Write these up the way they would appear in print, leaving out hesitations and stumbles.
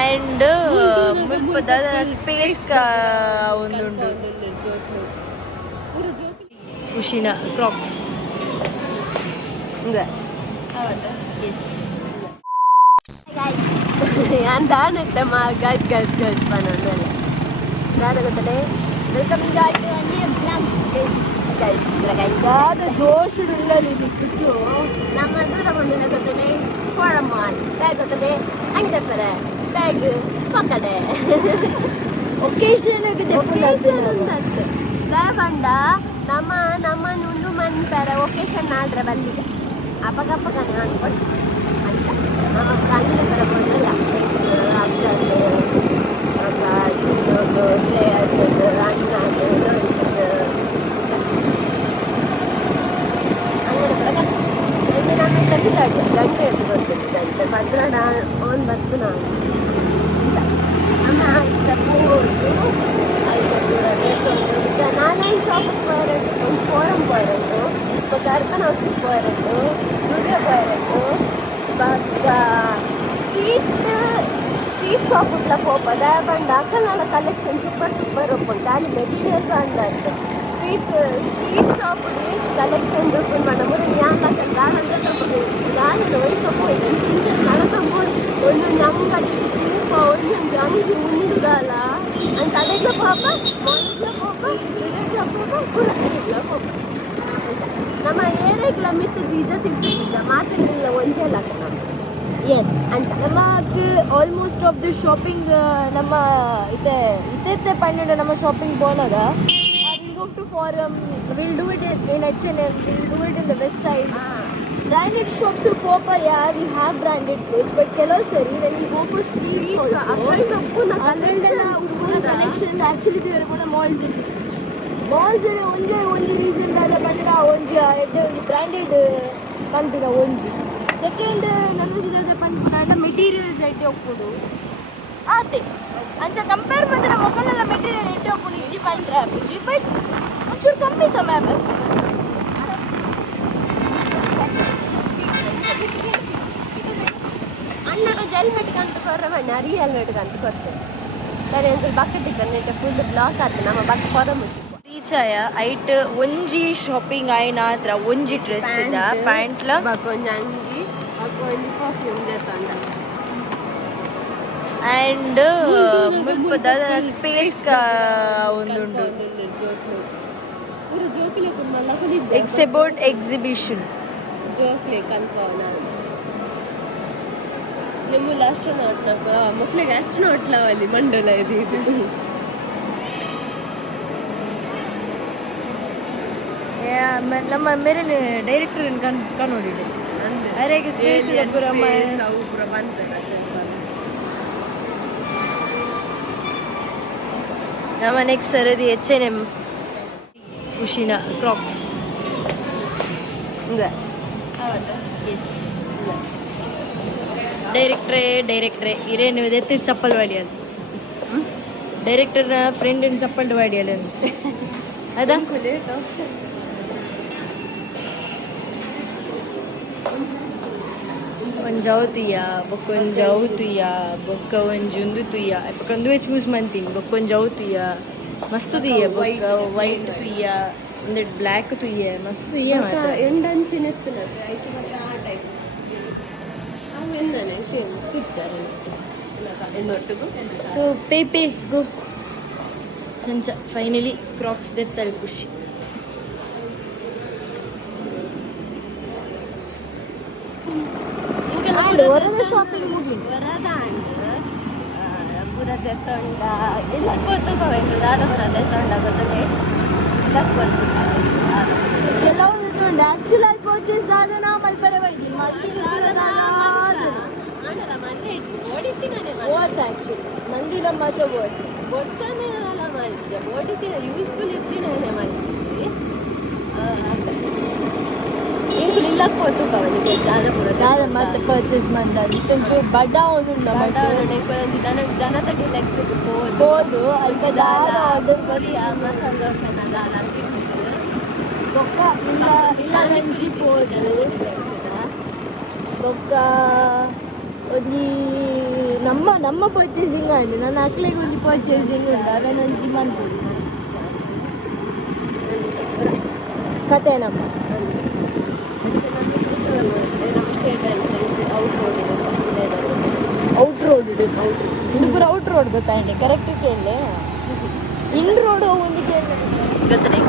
And ಮುಲ್ಪದ space ಒಂದುಂಡು ಖುಷಿನ ಕ್ರಾಕ್ಸ್ ഞാൻ താണിട്ടമ്മ guess guess guess പനൊന്നല്ല ഞാൻ ಗೊತ್ತಲೇ ವೆಲ್ಕಮಿಂಗ್ ಬ್ಯಾಕ್ ಟು ಅನ್ಯ ಬ್ಲಾಗ್ ಗೈಸ್ ಜೋಶುಡುಳ್ಳಲಿ ಬಿಕ್ಸು ನಮ್ಮ ದೂರ ಬಂದಿನ ಗೊತ್ತಲೇ ಕೋಳಮ್ಮಾಲ್ ಬ್ಯಾಗ್ ಗೊತ್ತಲೇ ಅಂಗಡಪರ ಬ್ಯಾಗ್ ಪಕ್ಕದೆ ಒಕೇಶನ್ ಉಂಟು ಬಂಡ ನಮ್ಮ ನುಂಡು ಮಂತರ ಒಕೇಶನ್ ಆಡ್ರೆ ಬಲ್ಲಿಗೆ ಅಪಗಪ್ಪಗನೆ ಅನ್ಕೊಂಡು ಅಂತ ನಮ್ಮ ಫ್ಯಾಮಿಲಿ ಥರ ಬಂದಲ್ಲ ಅಕ್ಕದು ಚಿನ್ನೋದು ಶ್ರೇಯಸ್ಸದು ಅಣ್ಣದು ಲೋಹಿತದು അങ്ങനെ എൻ്റെ ನಮ್ಮ ಕಲಿತಾಡ್ಯ ಗಂಟೆ ಎದ್ದು ಬರ್ತಿದ್ದಂತೆ ಪದ್ರಣ ಅವನು ಬತ್ತು ನಾನು ಅಮ್ಮ ಈಗ ಹೋಗಿ ಐದು ದೂರ ಬೇಕೊಂದು ಈಗ ನಾಲ್ಕು ಶಾಪಿಗೆ ಹೋರಟ್ಟು ಒಂದು ಫೋರಂ ಹೋರಟ್ಟು ಒಂದು ಅರ್ಪಣ ಔಟ್ಫಿಟ್ ಹೋರಟ್ಟು ಸ್ಟುಡಿಯೋ ಹೋರಟ್ಟು ಇವಾಗ ಸ್ಟ್ರೀಟ್ ಶಾಪ್ ಇಟ್ಲ ಹೋಗ್ಬೋದ ಬಂಡ ಅಕ್ಕನೆಲ್ಲ ಕಲೆಕ್ಷನ್ ಸೂಪರ್ ಒಪ್ಪುಂಟು ಅಲ್ಲಿ ಮೆಟೀರಿಯಲ್ಸ್ ಅಂದಂತೆ ಸ್ಟ್ರೀಟ್ ಶಾಪ್ ಕಲೆಕ್ಷನ್ ರೂಪನ್ ಮಾಡ ಮುರಳಿ ಯಾಕೆ ಗಾಳಂತ ತಗೋದು ಗಾಳಲ್ಲಿ ಒಯ್ತು ಹೋಯ್ತು ತಿಂಚರ್ ಕಳತಬೋದು ಒಂದೊಂದು ಅಂಗಡಿ ಒಂದೊಂದು ಅಂಗಡಿ ಉಂಡುಗಾಲ ಅಂತ ಅದೆಲ್ಲ ಪಾಪ ಮೊದಲ ಪಾಪ ಇದೆಲ್ಲ ಪಾಪ ಪುರಲ್ಲ ಪಾಪ ನಮ್ಮ ಏರಿಯಾಗ್ಲ ಮಿತ್ತು ಬೀಜ ತಿಂತಿದ್ದ ಮಾತಾಡಿಲ್ಲ ಒಂದೇ ಲಕ್ಕ ನಮ್ಮ ಎಸ್ ಅಂತ ನಮ್ಮ ಆಲ್ಮೋಸ್ಟ್ ಆಫ್ ದಿ ಶಾಪಿಂಗ್ ನಮ್ಮ ಇತ್ತೆ ಪನ್ನెండు ನಮ್ಮ shopping ಬೋನದ we'll go to forum, we'll do it in H&M, we'll do it in the west side. Branded shops Popa, yeah, we have branded clothes, but ಕೆಲವು ಸರಿ when we go for streets also collections actually they are going to malls in malls only reason that ಬಂಡ ಒಂಜಿ branded ಪಂಪಿನ ಒಂಜಿ second ನನ್ನಜಿದ ಪಂಪಿನ materials ಐತೆ ಒಪ್ಪುಡು ಆತೆ ಅಂಚ compare ಮಾಡಿದ್ರೆ ಮೊಕಲೆಲ್ಲ material ಐತೆ ಒಪ್ಪುಡು ಇಜ್ಜಿ ಪಂಡ್ರೆ ಅಪ್ಪುಜಿ ಬಟ್ ಒಂಚೂರು ಕಮ್ಮಿ ಸಮಯ ಅಣ್ಣಗ ಹೆಲ್ಮೆಟ್ ಕಂತು ಕೊರ್ರೆ ಬಣ್ಣ ಅರಿ ಹೆಲ್ಮೆಟ್ ಕಂತು ಕೊಡ್ತೇನೆ ಸರಿ ಅಂತ ಬಕೆಟ್ ಇಕ್ಕಂಡು ಫುಲ್ ಬ್ಲಾಕ್ ಆಯ್ತು ನಮ್ಮ ಬಕ್ ಹೊರ ಮುಟ್ಟಿ ರೀಚಾಯ ಐಟ್ ಒಂಜಿ ಶಾಪಿಂಗ್ ಆಯ್ನ ಹತ್ರ ಒಂಜಿ ಡ್ರೆಸ್ ಇದ ಪ್ಯಾಂಟ್ಲ ಬಕ್ಕೊಂಜಿ ಅಂಗಿ ಬಕ್ಕೊಂಜಿ ಪರ್ಫ್ಯೂಮ್ ದೇತಂಡ ಅಂಡ್ ಮುಲ್ಪದ ಸ್ಪೇಸ್ ಒಂದುಂಡು ಇಟ್ಸ್ ಅಬೌಟ್ ಎಕ್ಸಿಬಿಷನ್ ಜೋಕ್ಲೆ ಕಲ್ಪವನ ನಿಮ್ಮಲ್ಲಿ ಆಸ್ಟ್ರೋನಾಟ್ ಮಕ್ಳಿಗೆ ಆಸ್ಟ್ರೋನಾಟ್ ಲಾವಲ್ಲಿ ಮಂಡಲ ಇದು ನಮ್ಮ ಮೇರೆ ಡೈರೆಕ್ಟರ್ ಕಾಣೋಡಿದೆ ಅರೆಗೆ ಸ್ಪೇಸ್ ನಮ್ಮ ನೆಕ್ಸ್ಟ್ ಸರದಿ H&M ಖುಷಿನ ಕ್ರಾಕ್ಸ್ ಡೈರೆಕ್ಟ್ರೇ ಇರೇನು ಎತ್ತಿ ಚಪ್ಪಲ್ ವಾಡಿಯಲ್ಲ ಡೈರೆಕ್ಟರ್ನ ಫ್ರೆಂಡಿನ ಚಪ್ಪಲ್ ವಾಡಿಯಲ್ಲ ಅದಾ ಒಂಜಾವು ತುಯ್ಯ ಬೊಕ್ಕೊಂಜಾವು ತುಯ್ಯ ಬೊಕ್ಕ ಒಂಜೊಂದು ತುಯ್ಯ ಬೊಕ್ಕೊಂದುವೆ ಚೂಸ್ ಮಂತೀನಿ ಬೊಕ್ಕೊಂಜಾವು ತುಯ್ಯ ಮಸ್ತ್ ತುಯ್ಯ ಬೊಕ್ಕ ವೈಟ್ ತುಯ್ಯ ಒಂದು ಬ್ಲ್ಯಾಕ್ ತುಯ್ಯ ಮಸ್ತ್ ತುಯ್ಯ ಎಂಡಂಚಿನ ಆ ಟೈಪ್ ಸೊ ಪೇ ಗೋ ಅಂಚ ಫೈನಲಿ ಕ್ರಾಕ್ಸ್ ದೆತ್ತಲ್ ಖುಷಿ ಹೊರದ ಶಾಪಿಂಗ್ ಮುಗಿದು ಹೊರದ ಪುರದ ತೊಂಡ ಇಲ್ಲ ಗೊತ್ತುಕೋಬೇಕು ದಾಡಪುರದ ತೊಂಡ ಗೊತ್ತದೆ ಕೆಲವು ತೊಂಡ ಆಕ್ಚುಲ್ ಆಗಿ ಪರ್ಚೇಸ್ ದಾದ ನಾ ಮಲ್ಪರೆ ಬೈದಿ ಓದ್ತ ಆಕ್ಚುಲಿ ಮಂದಿರ ಮತ್ತೆ ಓದ್ ಬೊಡ್ಚಾನೆ ಅಲ್ಲ ಮಲ್ಜ ಓಡಿತಿನ ಯೂಸ್ಫುಲ್ ಇದ್ದಿನೇ ಮಲ್ತಿದ್ವಿ ಇಂಕುಲು ಇಲ್ಲಕ್ಕೆ ಹೋತು ಕವನಿಗೆ ದಾದ ಮತ್ತೆ ಪರ್ಚೇಸ್ ಮಂದದು ಒಂಚೂರು ಬಡ್ಡ ಒಂದುಂಡ ಜನ 30 ಲಕ್ಷಕ್ಕೆ ಹೋದು ಅಲ್ಪ ದಾದ ಅದು ಕೊರಿಯಾ ಮಸಾಲೆ ದೋಸೆನ ದಾದ ತಿಂದು ಬೊಕ್ಕ ಇಲ್ಲ ಗಂಜಿ ಹೋದು ಬೊಕ್ಕ ಒಂಜಿ ನಮ್ಮ ಪರ್ಚೇಸಿಂಗ್ ಆಂಡ್ ನನ್ನ ಅಕ್ಲೆಗೆ ಒಂದು ಪರ್ಚೇಸಿಂಗ್ ಉಂಟು ಅದನ್ನು ಒಂಜಿ ಮನ್ಪುಡು ಕತೆ ನಮ್ಮ ಔಟ್ ರೋಡ್ ಇದು ಪೂರ ಔಟ್ ರೋಡ್ ಗೊತ್ತಾಂಡೆ ಕರೆಕ್ಟ್ ಕೇಳಿ ಇನ್ ರೋಡ್ ಒಂದು ಕೇಳಿ ಗೊತ್ತಾನೆ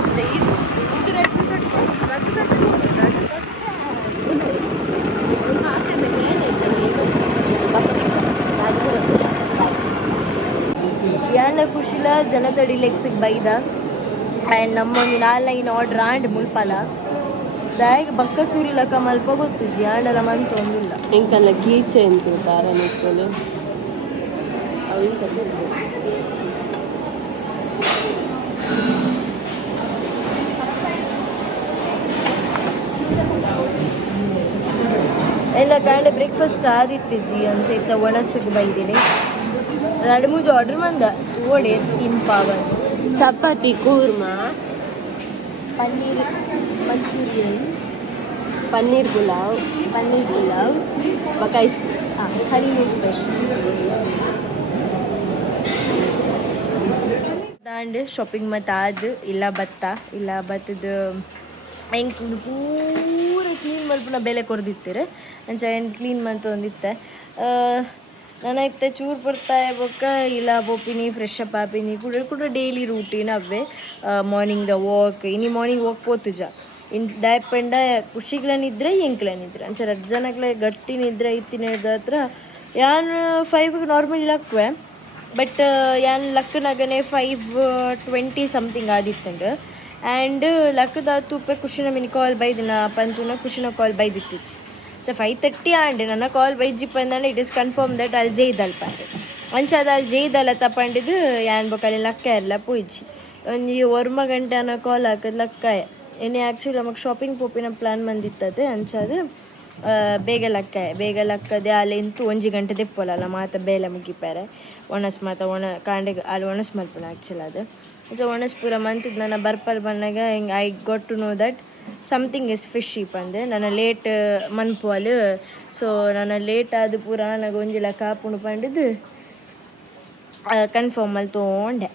ಯಾನ ಖುಷಿಲ ಜನತಡಿ ಲೆಕ್ಸಿಗೆ ಬೈದ ಆ್ಯಂಡ್ ನಮ್ಮೊಂದು ನಾಲ್ನೈದು ಆರ್ಡ್ರ್ ಆಂಡ್ ಮುಲ್ಪಲ ದಾಯಿಗೆ ಬಕ್ಕ ಸೂರಿಲಕ ಮಲ್ಪ ಗೊತ್ತಿದ್ದಿ ಆಂಡಲ ಮಂತ ಒಂದಿಲ್ಲ ಇಂಕಲ್ಲ ಗೀಚೆ ಅಂತ ದಾರ ನಿಂತ್ಕೊಂಡು ಅವು ಎಲ್ಲ ಕಾಂಡೆ ಬ್ರೇಕ್ಫಾಸ್ಟ್ ಆದಿತ್ತಿಜಿ ಅನ್ಸೈತ ಒಣಸಿಗೆ ಬೈದಿನಿ 2-3 ಆರ್ಡರ್ ಮಂದ ಓಡೆ ತಿನ್ಪಾವ ಚಪಾತಿ ಕೂರ್ಮಾ ಪನ್ನೀರ್ ಮಂಚೂರಿಯನ್ ಪನ್ನೀರ್ ಪುಲಾವ್ ಬಕಾಯಿ ಹನಿಮೂನ್ ಸ್ಪೆಷಲ್ ದಾಂಡ್ ಶಾಪಿಂಗ್ ಮತ್ತು ಆದ ಇಲ್ಲ ಬತ್ತದ ಹೆಂಗೆ ಪೂರ ಕ್ಲೀನ್ ಮಲ್ಪನ ಬೆಲೆ ಕೊಡ್ದಿತ್ತೀರಿ ಅಂಚ ಏನು ಕ್ಲೀನ್ ಮಂತ್ ಒಂದಿತ್ತೆ ನನಗೆ ಚೂರು ಬರ್ತಾಯ ಬೊಕ್ಕ ಇಲ್ಲ ಪೋಪಿನಿ ಫ್ರೆಶ್ ಅಪ್ ಆಪಿನಿ ಕೂಡ ಡೈಲಿ ರೂಟೀನ್ ಅವೇ ಮಾರ್ನಿಂಗ್ ವಾಕ್ ಮಾರ್ನಿಂಗ್ ವಾಕ್ ಪೋತುಜ ದಾಯಪಂಡ ಖುಷಿಗ್ಲನಿದ್ರೆ ಎಂಕ್ಲನಿದ್ರೆ ಅಂಚ ಜನಗ್ಲೆ ಗಟ್ಟಿ ನಿದ್ರೆ ಇತ್ತಿನ ಹತ್ರ ಯಾನು 5 ನಾರ್ಮಲಿ ಲಕ್ವೆ ಬಟ್ ಯಾನ್ ಲಕ್ಕನಾಗನೆ 5:20 ಸಮಥಿಂಗ್ ಆದಿತ್ತಂಗೆ ಆ್ಯಂಡ್ ಲಕ್ಕದ ತುಪ್ಪೆ ಖುಷಿನ ಮಿನಿ ಕಾಲ್ ಬೈದಿನ ಪಂತುನ ಖುಷಿನ ಕಾಲ್ ಬೈದಿತ್ತಿಚ್ಚಿ ಸೊ 5:30 ಆಂಡೆ ನನ್ನ ಕಾಲ್ ಬೈಜಿ ಪಂದಾಂಡೆ ಇಟ್ ಇಸ್ ಕನ್ಫರ್ಮ್ ದಟ್ ಅಲ್ಲಿ ಜೈದಲ್ ಪಾಂಡೆ ಅಂಚದ ಅಲ್ಲಿ ಜೈದಲ್ಲ ತಪಂಡಿದ್ದು ಯಾನ್ ಬೊಕಲ್ಲಿ ಲಕ್ಕ ಎಲ್ಲ ಪೋಯ್ಜಿ ಒಂಜಿ 1 ಗಂಟೆ ಅನ್ನೋ ಕಾಲ್ ಹಾಕದ್ ಲಕ್ಕಾಯ ಏನೇ ಆ್ಯಕ್ಚುಲಿ ನಮಗೆ ಶಾಪಿಂಗ್ ಪೋಪಿನ ಪ್ಲ್ಯಾನ್ ಬಂದಿತ್ತದೆ ಅಂಚದು ಬೇಗ ಲಕ್ಕದೆ ಅಲ್ಲಿ ಇಂತು 1 ಗಂಟೆ ದೆಪ್ಪೊಲ್ಲ ಮಾತ ಬೇಲೆ ಮುಗಿಪಾರೆ ಒಣಸ್ ಮಾತ ಕಾಂಡೆಗೆ ಅಲ್ಲಿ ಒಣಸ್ ಮಲ್ಪನ ಆ್ಯಕ್ಚುಲಿ ಅದು ಸೊ ಒಣಸ್ ಪೂರ ಮಂತಿದ್ದು ನನ್ನ ಬರ್ಪಲ್ ಬಂದಾಗ ಹಿಂಗೆ I got to know that something is fishy ಪಂದೆ ನನ್ನ ಲೇಟ್ ಮನ್ಪುವಲು ಸೊ ನನ್ನ ಲೇಟ್ ಆದ ಪೂರ ನನಗೆ ಒಂಜಿಲ ಕಾಪುಂಡು ಪಂಡಿದ್ದು ಕನ್ಫರ್ಮ್ ಅಲ್ಲಿ ತೊಗೊಂಡೆ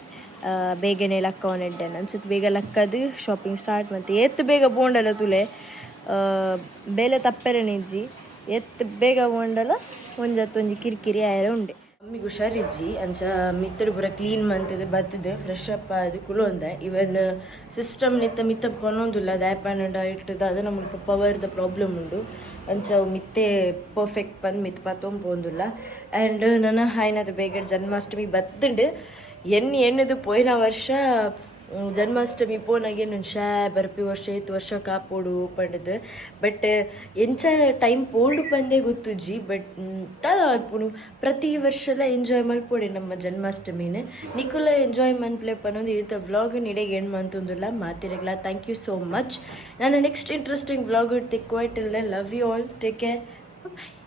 ಬೇಗನೆ ಲಕ್ಕ ಒನೆಡ್ಡೆ ಅನ್ಸುತ್ತೆ ಬೇಗ ಲಕ್ಕದು ಶಾಪಿಂಗ್ ಸ್ಟಾರ್ಟ್ ಮತ್ತೆ ಎತ್ತು ಬೇಗ ಬೋಂಡಲ್ಲ ತುಲೆ ಬೇಲೆ ತಪ್ಪೆರೆ ನಿಜ್ಜಿ ಎತ್ತು ಬೇಗ ಬೋಂಡಲ್ಲ ಒಂಜಿ ಕಿರಿಕಿರಿ ಆಯರ ಉಂಡೆ ಮಮ್ಮಿಗೆ ಹುಷಾರಿಜ್ಜಿ ಅಂಚ ಮಿತ್ತಡು ಪೂರ ಕ್ಲೀನ್ ಮಂತದೆ ಬರ್ತದೆ ಫ್ರೆಶ್ ಅಪ್ ಅದು ಕುಲೊಂದೆ ಇವನ್ ಸಿಸ್ಟಮ್ ಮಿತ್ತ ಕೊನೊಂದುಲ್ಲ ದಾಯಪಾನ ಇಟ್ಟದ ಅದು ನಮಗೆ ಪವರ್ದ ಪ್ರಾಬ್ಲಮ್ ಉಂಡು ಅಂಚ ಅವು ಮಿತ್ತೆ ಪರ್ಫೆಕ್ಟ್ ಬಂದು ಮಿತ್ ಪತ್ತೊಂಪೋಂದುಲ್ಲ ಆ್ಯಂಡ್ ನನ್ನ ಹಾಯ್ನದ ಬೇಗ ಜನ್ಮಾಷ್ಟಮಿ ಬತ್ತುಂಡು ಎಣ್ಣದು ಪೋಯಿನ ವರ್ಷ ಜನ್ಮಾಷ್ಟಮಿ ಪೋನಾಗೆ ನಾನು ಬರ್ಪಿ ವರ್ಷ ಕಾಪೋಡು ಪಂಡದು ಬಟ್ ಎಂಚ ಟೈಮ್ ಪೋಲ್ಡು ಬಂದೇ ಗೊತ್ತುಜಿ ಬಟ್ ತದ ಅಲ್ಪುನು ಪ್ರತಿ ವರ್ಷಲ ಎಂಜಾಯ್ ಮಲ್ಪೋಡೆ ನಮ್ಮ ಜನ್ಮಾಷ್ಟಮಿನ ನಿಕುಲ ಎಂಜಾಯ್ ಮನ್ಪ್ಲೆ ಪನ್ನೊಂದು ಇಂಥ ವ್ಲಾಗ್ ನಿಡೆಗೆ ಏನು ಮಂತೊಂದಿಲ್ಲ ಮಾತಿರಲ್ಲ ಥ್ಯಾಂಕ್ ಯು ಸೋ ಮಚ್ ನಾನು ನೆಕ್ಸ್ಟ್ ಇಂಟ್ರೆಸ್ಟಿಂಗ್ ವ್ಲಾಗ್ ಇಡ್ತೆ ಕ್ವೈಟ್ ಇಲ್ಲ love you all take care bye.